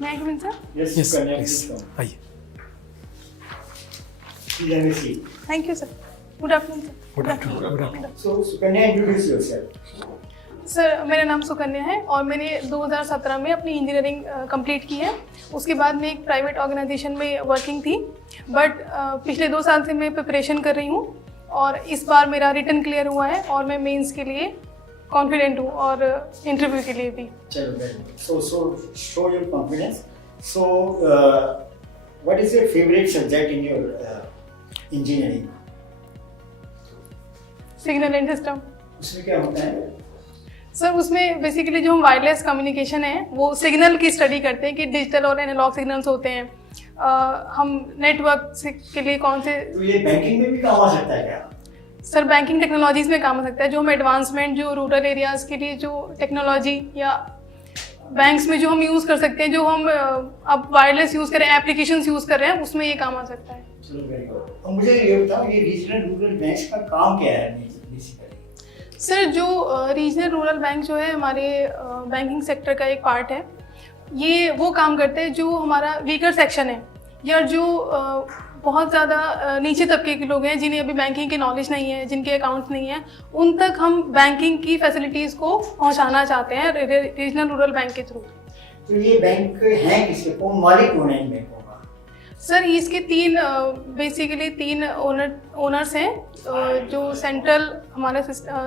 May I come in, sir? Yes, Yes, Sukanya, please. please come. आइए. Please have a seat. Thank you, sir. Good afternoon, sir. Good afternoon. Good afternoon. So, Sukanya, introduce yourself. Sir मेरा नाम सुकन्या है और मैंने 2017 में अपनी engineering complete की है. उसके बाद मैं एक प्राइवेट ऑर्गेनाइजेशन में वर्किंग थी, बट पिछले 2 साल से मैं प्रिपरेशन कर रही हूँ और इस बार मेरा रिटन क्लियर हुआ है और मैं मेंस के लिए कॉन्फिडेंट हूँ और इंटरव्यू के लिए भी. चलो, very good. So show your confidence. So, what is your favorite subject in your engineering? Signal and system. उसमें क्या होता है? सर उसमें बेसिकली जो हम वायरलेस कम्युनिकेशन है वो सिग्नल की स्टडी करते हैं कि डिजिटल और एनालॉग सिग्नल्स होते हैं. हम नेटवर्क के लिए कौन से. तो ये बैंकिंग में भी काम आ सकता है क्या? सर बैंकिंग टेक्नोलॉजीज में काम हो सकता है. जो हम एडवांसमेंट जो रूरल एरियाज़ के लिए जो टेक्नोलॉजी या बैंक्स में जो हम यूज़ कर सकते हैं, जो हम अब वायरलेस यूज़ कर रहे हैं, एप्लीकेशंस यूज़ कर रहे हैं, उसमें ये काम आ सकता है. चलो, वेरी गुड. अब मुझे ये बताओ, ये रीजनल रूरल बैंक्स का काम क्या है बेसिकली? सर जो रीजनल रूरल बैंक जो है हमारे बैंकिंग सेक्टर का एक पार्ट है. ये वो काम करते हैं जो हमारा वीकर सेक्शन है या जो बहुत ज़्यादा नीचे तबके के लोग हैं जिन्हें अभी बैंकिंग की नॉलेज नहीं है, जिनके अकाउंट्स नहीं हैं, उन तक हम बैंकिंग की फैसिलिटीज़ को पहुंचाना चाहते हैं रीजनल रूरल बैंक के थ्रू. तो ये बैंक है किसके, कौन मालिक कौन है इन बैंकों का? सर इसके 3 बेसिकली 3 ओनर्स हैं. जो सेंट्रल हमारा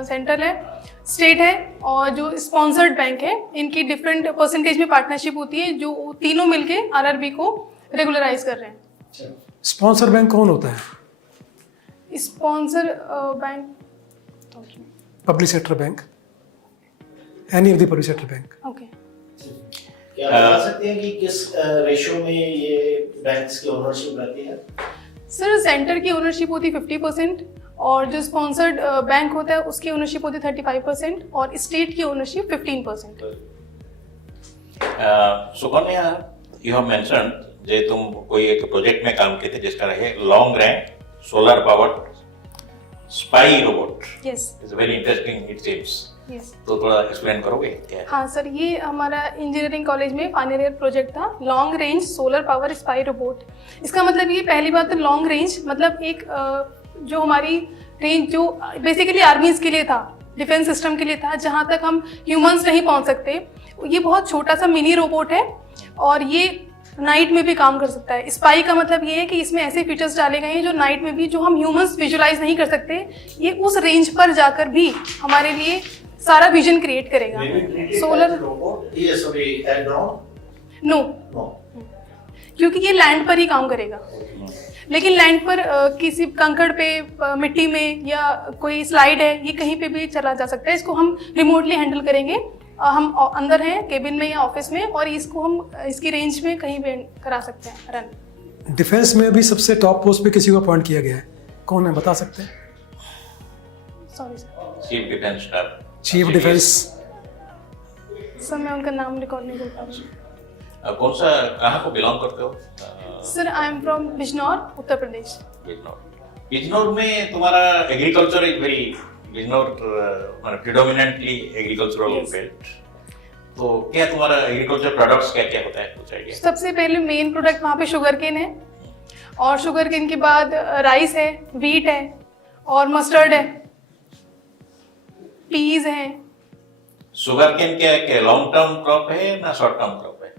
सेंट्रल है, स्टेट है और जो स्पॉन्सर्ड बैंक है. इनकी डिफरेंट परसेंटेज में पार्टनरशिप होती है जो तीनों मिलके आरआरबी को रेगुलराइज कर रहे हैं. चलो. स्पॉन्सर बैंक कौन होता है? Sponsor bank public sector bank, any of the public sector bank. Okay. क्या आप बता सकते हैं कि किस रेशो में ये बैंक्स की ओनरशिप रहती है? सर सेंटर की ओनरशिप होती है 50% और जो स्पॉन्सर्ड बैंक होता है उसकी ओनरशिप होती है 35% और स्टेट की ownership 15%. Sukanya, you have mentioned जे तुम कोई एक प्रोजेक्ट में काम किए थे जिसका रहे long range solar powered spy robot. Yes. It's very interesting it seems. Yes. तो थोड़ा एक्सप्लेन करोगे क्या है? हाँ सर, ये हमारा इंजीनियरिंग कॉलेज में फाइनल ईयर प्रोजेक्ट था, long range solar power spy robot. इसका मतलब ये पहली बात तो लॉन्ग रेंज मतलब एक जो हमारी रेंज जो बेसिकली आर्मीज के लिए था, डिफेंस सिस्टम के लिए था, जहाँ तक हम ह्यूमंस नहीं पहुँच सकते. ये बहुत छोटा सा मिनी रोबोट है और ये नाइट में भी काम कर सकता है. स्पाई का मतलब ये है कि इसमें ऐसे फीचर्स डाले गए हैं जो नाइट में भी, जो हम ह्यूमंस विजुलाइज नहीं कर सकते, ये उस रेंज पर जाकर भी हमारे लिए सारा विजन क्रिएट करेगा. सोलर रोबोट ये सॉरी एयरग्राउंड नो, क्योंकि ये लैंड पर ही काम करेगा. लेकिन लैंड पर किसी कंकड़ पे, मिट्टी में या कोई स्लाइड है, ये कहीं पे भी चला जा सकता है. इसको हम रिमोटली हैंडल करेंगे. हम अंदर हैं केबिन में या ऑफिस में और इसको हम इसकी रेंज में कहीं भी करा सकते हैं रन. डिफेंस में अभी सबसे टॉप पोस्ट पे किसी को अपॉइंट किया गया है, कौन है बता सकते हैं? Sorry sir. Chief defence staff. Chief defence. Sir मैं उनका नाम रिकॉर्ड नहीं कर पा रही. कौन सा, कहाँ को बिलोंग करते हो? Sir I am from Bijnor, Uttar Pradesh. Bijnor में तुम्हारा एग्रीकल्चर इज वेरी, बिजनौर मतलब प्रिडोमिनेंटली एग्रीकल्चरल बेल्ट. तो क्या तुम्हारा एग्रीकल्चर प्रोडक्ट्स क्या क्या होता है, कुछ आइडिया? सबसे पहले मेन प्रोडक्ट वहाँ पे शुगर केन है और शुगर केन के बाद राइस है, व्हीट है और मस्टर्ड है, पीज है. शुगर केन क्या लॉन्ग टर्म क्रॉप है ना शॉर्ट टर्म क्रॉप है?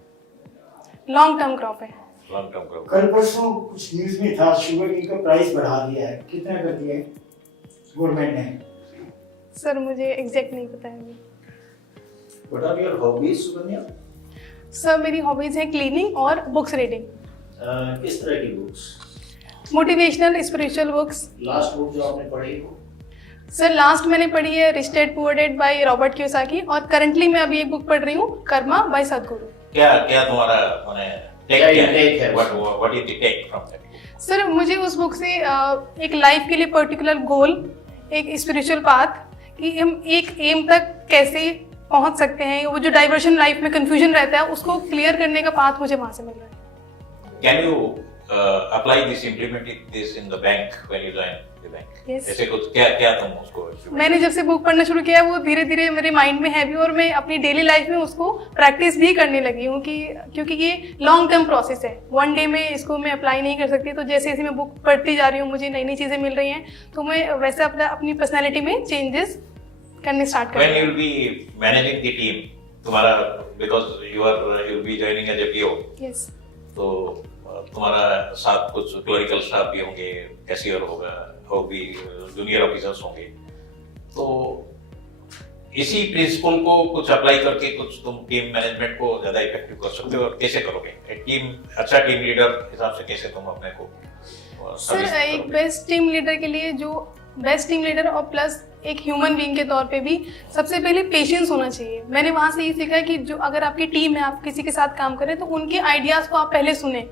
लॉन्ग टर्म क्रॉप है. Long term crop. कल परसों कुछ न्यूज में था, शुगर केन का प्राइस बढ़ा दिया है. कितना कर दिया है गवर्नमेंट ने? सर मुझे एग्जैक्ट नहीं पता है अभी. What are your hobbies Sukanya? Sir मेरी हॉबीज है क्लीनिंग और बुक्स रीडिंग. किस तरह की books? Motivational spiritual books. Last book जो आपने पढ़ी हो? सर लास्ट मैंने पढ़ी है rich dad poor dad by Robert Kiyosaki और करंटली मैं अभी एक बुक पढ़ रही हूँ, कर्मा बाय सद्गुरु. क्या क्या तुम्हारा माने टेक है? What is the take from that? Sir मुझे उस बुक से एक लाइफ के लिए पर्टिकुलर गोल, एक स्पिरिचुअल पाथ, कि हम एक एम तक कैसे पहुंच सकते हैं, वो जो डाइवर्शन लाइफ में कंफ्यूजन रहता है उसको क्लियर करने का पाथ मुझे वहां से मिल रहा है. Can you apply this, implement this in the bank when you join bank? Yes. ऐसे कुछ क्या क्या तुम उसको achievement- मैंने जब से बुक पढ़ना शुरू किया है वो धीरे धीरे मेरे माइंड में है भी, और मैं अपनी डेली लाइफ में उसको प्रैक्टिस भी करने लगी हूँ कि क्योंकि ये लॉन्ग टर्म प्रोसेस है, वन डे में इसको मैं अप्लाई नहीं कर सकती। तो जैसे जैसे मैं बुक पढ़ती जा रही हूँ, मुझे नई नई चीज़ें मिल रही हैं, तो मैं वैसे अपनी पर्सनैलिटी में चेंजेस करने स्टार्ट कर When रही you हूँ। will be managing the team, तुम्हारा because you will be joining as a PO, Yes. तो तुम्हारा साथ कुछ क्लरिकल स्टाफ भी होंगे, कैशियर होगी, जूनियर ऑफिसर्स होंगे, तो इसी प्रिंसिपल को कुछ अप्लाई करके कुछ तुम टीम मैनेजमेंट को ज्यादा इफेक्टिव कर सकते हो। और कैसे करोगे? अच्छा टीम लीडर हिसाब से कैसे तुम अपने को सर एक बेस्ट टीम लीडर के लिए, जो बेस्ट टीम लीडर और प्लस एक ह्यूमन बीइंग के तौर पे भी सबसे पहले पेशेंस होना चाहिए। मैंने वहाँ से ये सीखा है कि जो अगर आपकी टीम है, आप किसी के साथ काम करें, तो उनके आइडियाज़ को आप पहले सुने,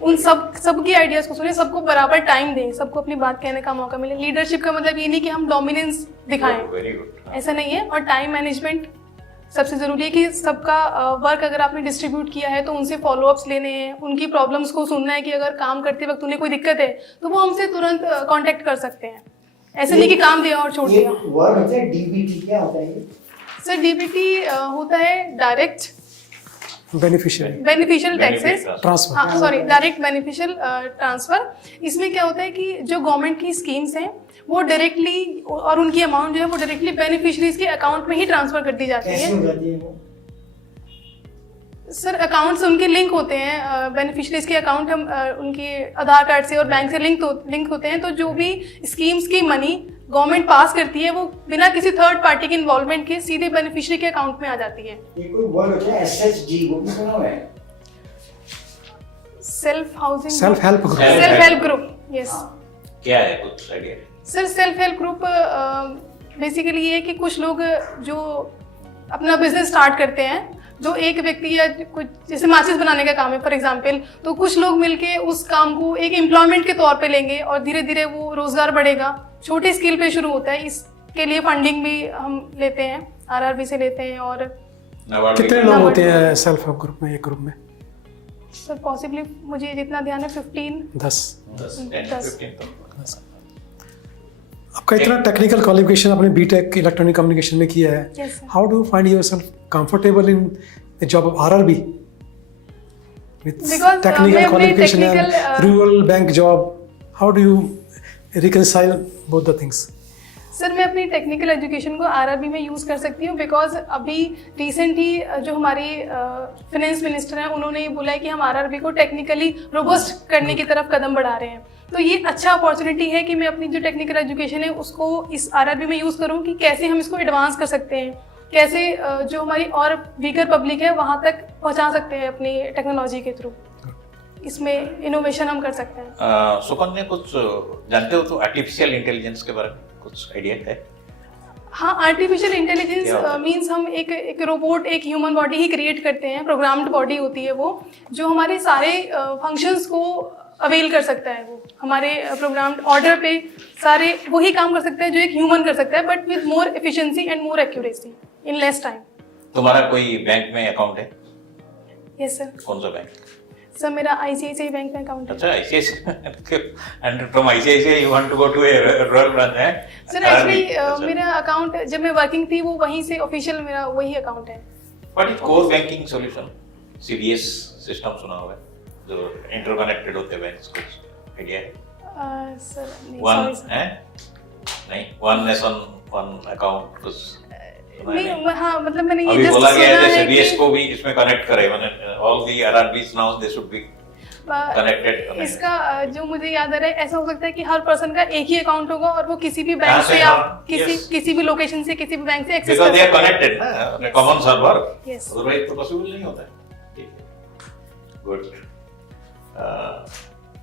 उन सबकी आइडियाज़ को सुने, सबको बराबर टाइम दें, सबको अपनी बात कहने का मौका मिले। लीडरशिप का मतलब ये नहीं कि हम डोमिनेंस दिखाएं, वेरी गुड। ऐसा नहीं है। और टाइम मैनेजमेंट सबसे ज़रूरी है कि सबका वर्क अगर आपने डिस्ट्रीब्यूट किया है तो उनसे फॉलोअप्स लेने हैं, उनकी प्रॉब्लम्स को सुनना है कि अगर काम करते वक्त उन्हें कोई दिक्कत है तो वो हमसे तुरंत कांटेक्ट कर सकते हैं। ऐसे नहीं कि काम दिया और छोड़ दिया। वर्ड होता है डीबीटी, क्या होता है ये? सर डीबीटी होता है डायरेक्ट बेनिफिशियल टैक्सेस ट्रांसफर। हाँ सॉरी, डायरेक्ट बेनिफिशियल ट्रांसफर। इसमें क्या होता है कि जो गवर्नमेंट की स्कीम्स हैं वो डायरेक्टली, और उनकी अमाउंट जो है वो डायरेक्टली बेनिफिशरीज के अकाउंट में ही ट्रांसफर कर दी जाती कैसे है। हो जाती है वो? सर अकाउंट्स उनके लिंक होते हैं, बेनिफिशरीज के अकाउंट हम उनके आधार कार्ड से और बैंक से लिंक होते हैं। तो जो भी स्कीम्स की मनी गवर्नमेंट पास करती है वो बिना किसी थर्ड पार्टी के इन्वॉल्वमेंट के सीधे बेनिफिशरी के अकाउंट में आ जाती है। ये कोई वर्ड होता है एसएचजी, वो भी सुना हुआ है? Self self help help group. Yes. क्या है कुछ idea? Sir self help group basically ये है कि कुछ लोग जो अपना बिजनेस स्टार्ट करते हैं, जो एक व्यक्ति या कुछ जैसे माचिस बनाने का काम है फॉर एग्जांपल, तो कुछ लोग मिलके उस काम को एक एम्प्लॉयमेंट के तौर पे लेंगे और धीरे धीरे वो रोजगार बढ़ेगा। छोटे स्केल पे शुरू होता है, इसके लिए फंडिंग भी हम लेते हैं, आरआरबी से लेते हैं। और कितने लोग होते हैं सेल्फ हेल्प ग्रुप में, एक ग्रुप में? सर पॉसिबली मुझे जितना ध्यान है 10। 10। आपका इतना टेक्निकल क्वालिफिकेशन आपने बीटेक इलेक्ट्रॉनिक कम्युनिकेशन में किया है, Yes, sir. How do you find yourself comfortable in the job of RRB with Because, technical मैं अपने qualification and technical, rural bank job? How do you reconcile both the things? Sir मैं अपनी technical education को RRB में use कर सकती हूँ, because अभी रिसेंट ही जो हमारी फाइनेंस मिनिस्टर हैं उन्होंने ये बोला है कि हम आरआरबी को टेक्निकली रोबस्ट करने की तरफ कदम बढ़ा रहे हैं। तो ये अच्छा अपॉर्चुनिटी है कि मैं अपनी जो टेक्निकल एजुकेशन है उसको इस आरआरबी में यूज़ करूँ कि कैसे हम इसको एडवांस कर सकते हैं, कैसे जो हमारी और वीकर पब्लिक है वहाँ तक पहुँचा सकते हैं अपनी टेक्नोलॉजी के थ्रू। इसमें इनोवेशन हम कर सकते हैं। सुकन्या कुछ जानते हो तो आर्टिफिशियल इंटेलिजेंस के बारे में कुछ आइडिया है? हाँ, आर्टिफिशियल क्या होता इंटेलिजेंस है? मीन्स हम एक रोबोट, एक ह्यूमन बॉडी ही क्रिएट करते हैं, प्रोग्राम्ड बॉडी होती है वो, जो हमारे सारे फंक्शंस को अवेल कर सकता है। वो हमारे प्रोग्राम्ड ऑर्डर पे सारे वही काम कर सकता है जो एक ह्यूमन कर सकता है, but with more efficiency and more accuracy in less time. तुम्हारा कोई बैंक में अकाउंट है? Yes sir. कौन सा बैंक? सर मेरा आईसीआईसीआई बैंक में अकाउंट है। अच्छा, ICICI and from ICICI you want to go to a rural branch है? सर एक्चुअली मेरा अकाउंट जब मैं वर्किंग थी वो वहीं से ऑफिशियल मेरा वही अकाउंट है। What is core banking solution? CBS system सुना होगा जो इंटरकनेक्टेड होते हैं बैंक्स, कुछ आइडिया है? सर नहीं, वन sorry, sir. है नहीं, वन नेशन वन अकाउंट कुछ सुना है नहीं? नहीं, हाँ मतलब मैंने ये अभी जस्ट बोला गया है सुना जैसे है CBS कि को भी इसमें कनेक्ट करे, माने all the RRBs now they should be connected. इसका जो मुझे याद आ रहा है, ऐसा हो सकता है कि हर पर्सन का एक ही अकाउंट होगा और वो किसी भी बैंक हाँ, से से, आप हाँ, yes. किसी भी लोकेशन से किसी भी बैंक से एक्सेस बिकॉज़ कर दे आर सकते हैं। कनेक्टेड ना, Yes. Common server, Yes. Otherwise तो पॉसिबल नहीं होता है। ठीक है, गुड।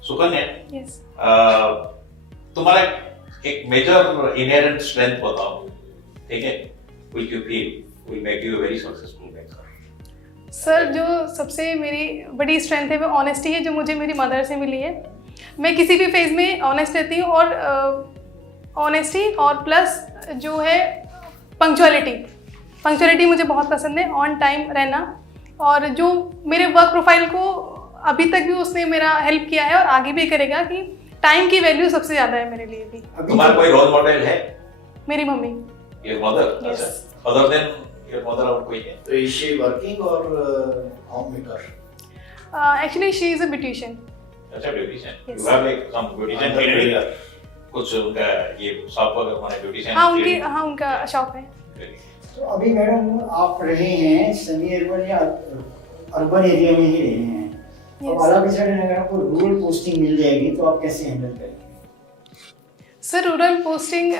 सुकन्या, Yes. तुम्हारा एक मेजर इनहेरेंट स्ट्रेंथ बताओ, ठीक है, which you feel will make you a very successful banker. Sir जो सबसे मेरी बड़ी स्ट्रेंथ है वो ऑनेस्टी है, जो मुझे मेरी मदर से मिली है। मैं किसी भी फेज में ऑनेस्ट रहती हूँ, और ऑनेस्टी और प्लस जो है पंक्चुअलिटी मुझे बहुत पसंद है, ऑन टाइम रहना। और जो मेरे वर्क प्रोफाइल को अभी तक भी उसने मेरा हेल्प किया है और आगे भी करेगा कि टाइम की वैल्यू सबसे ज्यादा है मेरे लिए भी। तुम्हारा कोई रोल मॉडल है? मेरी मम्मी। Your mother? Yes. अच्छा, अदर देन योर मदर और कोई है? तो इज शी वर्किंग और homemaker? Actually she is a beautician. अच्छा, beautician. Yes. You have like some beautician training? कुछ उनका ये शॉप वगैरह हमारे ब्यूटिशियन? हाँ उनका शॉप है। तो अभी मैडम आप रहे हैं सेमी अर्बन या अर्बन एरिया में ही रहे हैं, तो Yes. अलावा सडन अगर आपको रूरल पोस्टिंग मिल जाएगी तो आप कैसे हैंडल करेंगे? सर रूरल पोस्टिंग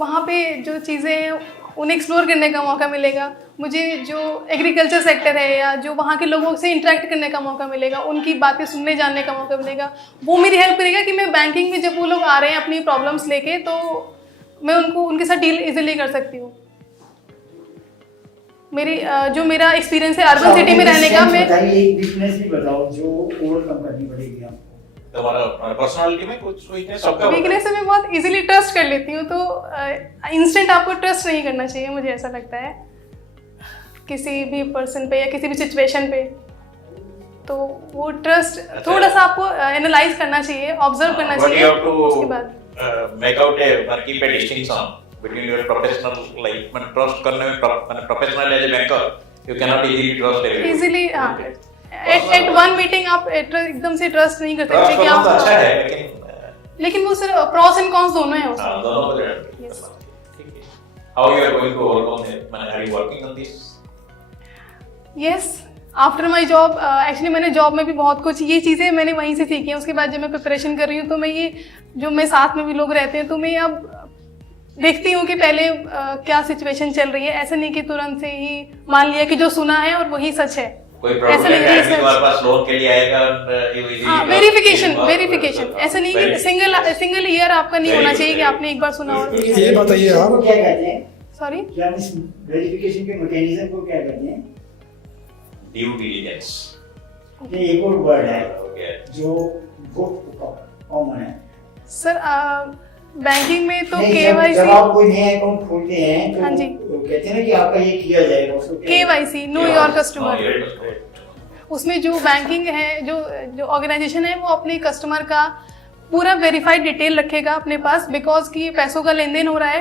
वहाँ पे जो चीज़ें हैं उन्हें एक्सप्लोर करने का मौका मिलेगा। मुझे जो एग्रीकल्चर सेक्टर है या जो वहाँ के लोगों से इंटरेक्ट करने का मौका मिलेगा, उनकी बातें सुनने जानने का मौका मिलेगा। वो मेरी हेल्प करेगा कि मैं बैंकिंग में जब वो लोग आ रहे हैं अपनी प्रॉब्लम्स लेके, तो मैं उनके साथ डील इजीली कर सकती हूँ। मेरी जो मेरा एक्सपीरियंस है अर्बन सिटी में रहने का, मैं एक वीकनेस भी बताओ जो ओवरकम करनी पड़ेगी आपको। तुम्हारा पर्सनालिटी में कुछ वीकनेस सबका वीकनेस से मैं बहुत इजीली ट्रस्ट कर लेती हूँ, तो इंस्टेंट आपको ट्रस्ट नहीं करना चाहिए, मुझे ऐसा लगता है किसी भी पर्सन पे या किसी भी सिचुएशन पे। तो वो ट्रस्ट थोड़ा सा आपको एनालाइज करना चाहिए, ऑब्जर्व करना चाहिए, उसके बाद make out a keep a distinction between your professional life. मैंने ट्रस्ट करने में professional as a banker you can not easily trust easily. हाँ, एट वन मीटिंग आप एकदम से ट्रस्ट नहीं कर सकते कि आप, अच्छा है लेकिन वो सिर्फ प्रॉस एंड कॉन्स दोनों हैं उसमें। दोनों को Yes. How you are going to overcome it? मैंने are you working on this? Yes, after my job actually मैंने जॉब में भी बहुत कुछ ये चीज़ें मैंने वहीं से सीखी हैं। उसके बाद जब मैं प्रिपरेशन कर रही हूँ तो मैं ये जो मैं साथ में भी लोग रहते हैं तो मैं अब देखती हूँ कि पहले क्या सिचुएशन चल रही है। ऐसा नहीं कि तुरंत से ही मान लिया कि जो सुना है और वही सच है, कोई ऐसा प्रॉब्लम नहीं है है। कि तुम्हारे पास लोन के लिए आएगा और यू इजीली वेरिफिकेशन ऐसा नहीं कि सिंगल ईयर आपका नहीं होना चाहिए कि आपने एक बार सुना हो। ये बताइए आप, क्या कहते हैं? सॉरी, क्या इस वेरिफिकेशन के मैकेनिज्म को क्या कहते हैं? Due diligence. ये एक और वर्ड है ओके, जो बहुत कॉमन है। सर बैंकिंग में तो नहीं, जब केवाईसी, आप कोई नया अकाउंट खोलते हैं तो हाँ जी, कहते हैं ना कि आपका ये किया जाएगा, उसको केवाईसी नो योर कस्टमर। उसमें जो बैंकिंग है, जो ऑर्गेनाइजेशन है, वो अपने कस्टमर का पूरा वेरीफाइड डिटेल रखेगा अपने पास, बिकॉज कि पैसों का लेन देन हो रहा है।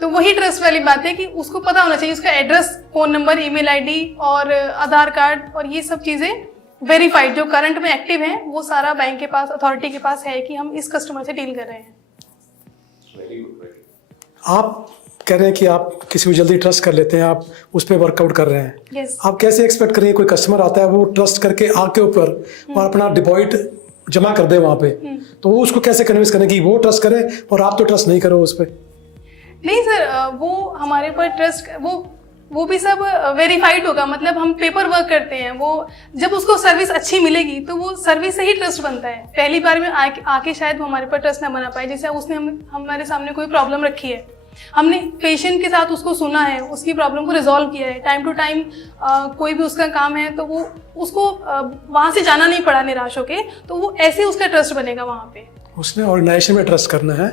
तो वही ट्रस्ट वाली बात है कि उसको पता होना चाहिए उसका address, phone number, email ID और आधार कार्ड और ये सब चीज़ें वेरीफाइड जो करंट में एक्टिव हैं, वो सारा बैंक के पास, अथॉरिटी के पास है कि हम इस कस्टमर से डील कर रहे हैं। आप कह रहे हैं कि आप किसी को जल्दी ट्रस्ट कर लेते हैं, आप उस पर वर्कआउट कर रहे हैं। Yes. आप कैसे एक्सपेक्ट करेंगे कोई कस्टमर आता है वो ट्रस्ट करके आपके ऊपर और अपना डिपॉजिट जमा कर दे वहाँ पे, तो वो उसको कैसे कन्विंस करें कि वो ट्रस्ट करे और आप तो ट्रस्ट नहीं करो उस पर? नहीं सर, वो हमारे ऊपर ट्रस्ट, वो भी सब वेरीफाइड होगा। मतलब हम पेपर वर्क करते हैं, वो जब उसको सर्विस अच्छी मिलेगी तो वो सर्विस से ही ट्रस्ट बनता है। पहली बार में आके शायद वो हमारे पर ट्रस्ट ना बना पाए। जैसे उसने हमारे सामने कोई प्रॉब्लम रखी है, हमने पेशेंट के साथ उसको सुना है, उसकी प्रॉब्लम को रिजॉल्व किया है, टाइम टू टाइम कोई भी उसका काम है तो वो उसको वहाँ से जाना नहीं पड़ा निराश होके, तो वो ऐसे उसका ट्रस्ट बनेगा वहाँ पे। उसने ऑर्गेनाइजेशन में ट्रस्ट करना है,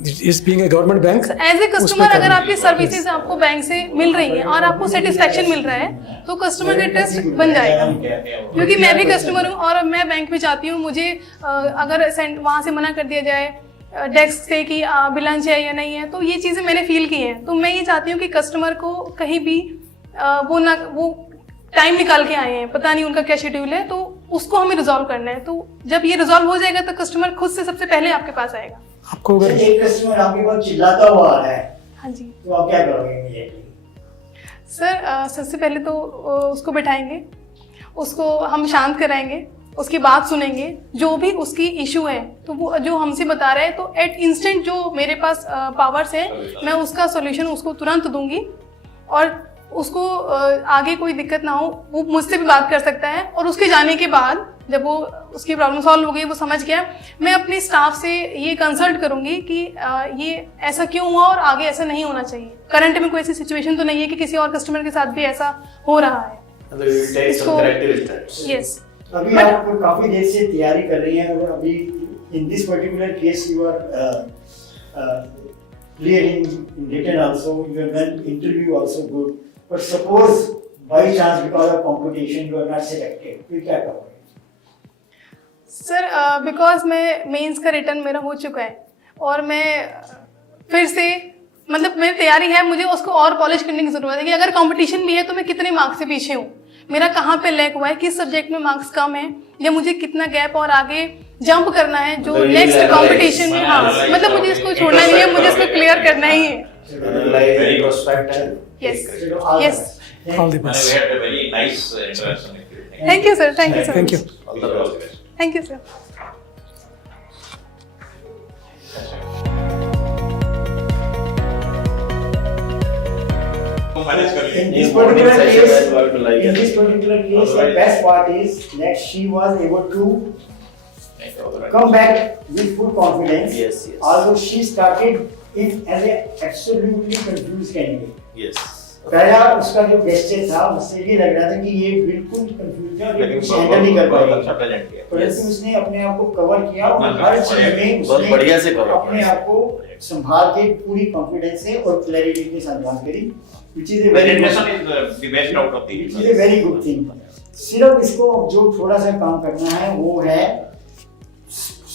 इस being a government bank. As a customer अगर आपकी सर्विसेज आपको बैंक से मिल रही हैं और आपको सेटिस्फेक्शन मिल रहा है तो कस्टमर का ट्रस्ट बन जाएगा। क्योंकि मैं भी कस्टमर हूँ और मैं बैंक में जाती हूँ, मुझे अगर वहाँ से मना कर दिया जाए डेस्क से कि बिलांच है या नहीं है, तो ये चीज़ें मैंने फील की हैं। तो मैं ये चाहती हूँ कि कस्टमर को कहीं भी वो टाइम निकाल के आए हैं, पता नहीं उनका क्या शेड्यूल है, तो उसको हमें रिजॉल्व करना है। तो जब ये रिजॉल्व हो जाएगा तो कस्टमर खुद से सबसे पहले आपके पास आएगा। आपको अगर एक कस्टमर आपके पास चिल्लाता हुआ आ रहा है, हाँ जी, तो आप क्या करोगे इमीडिएटली? सर सबसे पहले तो उसको बिठाएंगे, उसको हम शांत कराएंगे, उसकी बात सुनेंगे, जो भी उसकी इशू है तो वो जो हमसे बता रहा है, तो एट इंस्टेंट जो मेरे पास पावर्स है मैं उसका सॉल्यूशन उसको तुरंत दूंगी। और उसको आगे कोई दिक्कत ना हो वो मुझसे भी बात कर सकता है। और उसके जाने के बाद जब वो उसकी प्रॉब्लम सॉल्व हो गई, वो समझ गया, मैं अपने स्टाफ से ये कंसल्ट करूंगी कि ये ऐसा क्यों हुआ और आगे ऐसा नहीं होना चाहिए। करंट में कोई ऐसी सिचुएशन तो नहीं है कि किसी और कस्टमर के साथ भी ऐसा हो रहा है। यस, अभी आप काफी देर से तैयारी कर रही हैं और अभी in this particular case you are clear in written also, you have done interview also good, but suppose by chance because of competition you are not selected, फिर क्या करोगे? सर बिकॉज मैं मेंस का रिटर्न मेरा हो चुका है और मैं फिर से मतलब मेरी तैयारी है, मुझे उसको और पॉलिश करने की ज़रूरत है कि अगर कंपटीशन भी है तो मैं कितने मार्क्स से पीछे हूँ, मेरा कहाँ पे लैक हुआ है, किस सब्जेक्ट में मार्क्स कम है, या मुझे कितना गैप और आगे जंप करना है जो नेक्स्ट कंपटीशन में। हाँ मतलब मुझे इसको छोड़ना नहीं है, मुझे इसको क्लियर करना ही है। Very yes all the yes best. All the we best. had a very nice interaction with you. Thank you sir, thank you sir, Thank you. All the best. Thank you sir. तुम manage कर In लीजिए। this particular case, like in this particular case, the best part is that she was able to come back with full confidence. Yes, yes. Although she started in as a absolutely confused candidate. Yes. पहला उसका जो gesture था उससे ये लग रहा था कि ये बिल्कुल कंफ्यूज है और ये लेकिन कुछ हैंडल नहीं कर बहुत अच्छा पाएगी, प्रेजेंट किया। परंतु उसने अपने आप को कवर किया और अपना हर cover चीज में बहुत उसने बढ़िया से cover अपने किया। आप को संभाल के पूरी कॉन्फिडेंस से और क्लैरिटी के साथ बात करी, which is a very Presentation is the best out of the Which is a very good thing. सिर्फ इसको जो थोड़ा सा काम करना है वो है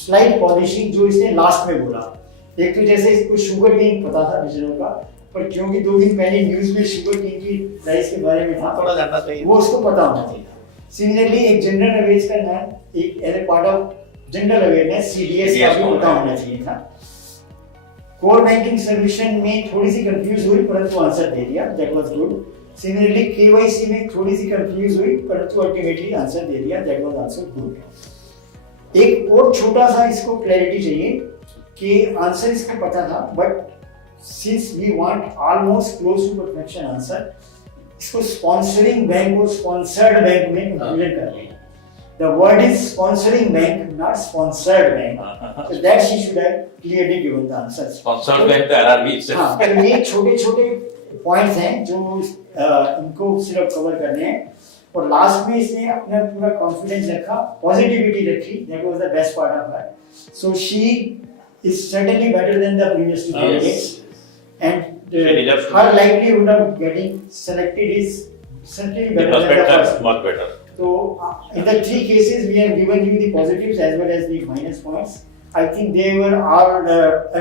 स्लाइड पॉलिशिंग, जो इसने लास्ट में बोला। एक तो जैसे इसको शुगर केन पता था बिजनोर का, पर क्योंकि 2 दिन पहले न्यूज में शुगर केन की प्राइस के बारे में था, थोड़ा जानना चाहिए। वो उसको पता होना चाहिए। सिमिलरली एक जनरल अवेयरनेस का ना एक as a part of general awareness CDS का भी पता होना चाहिए था। कोर बैंकिंग सोल्यूशन में थोड़ी सी कंफ्यूज हुई परंतु आंसर दे दिया, that was good. Similarly KYC में थोड़ी सी कंफ्यूज हुई परंतु अल्टीमेटली आंसर दे दिया, दैट वाज आल्सो गुड। एक और छोटा सा इसको क्लैरिटी चाहिए कि आंसर इसको पता था, but since we want almost close to perfection answer, इसको स्पॉन्सरिंग बैंक और स्पॉन्सर्ड बैंक में कंफ्यूजन कर रहे हैं। The word is sponsoring bank, not sponsored bank. So that she should have clearly given the answer. Sponsored bank तो RRB से। हाँ, तो ये छोटे-छोटे पॉइंट्स हैं जो इनको सिर्फ कवर करने हैं, और लास्ट में इसने अपना पूरा कॉन्फिडेंस रखा, पॉजिटिविटी रखी, that was the best part of her. So she is certainly better than the previous two candidates, and She deserves to her be. likelihood of getting selected is certainly The better than the prospects first. are much better. So, in the 3 cases, we have given you the positives as well as the minus points. I think they were all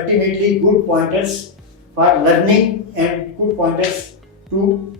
ultimately good pointers for learning and good pointers to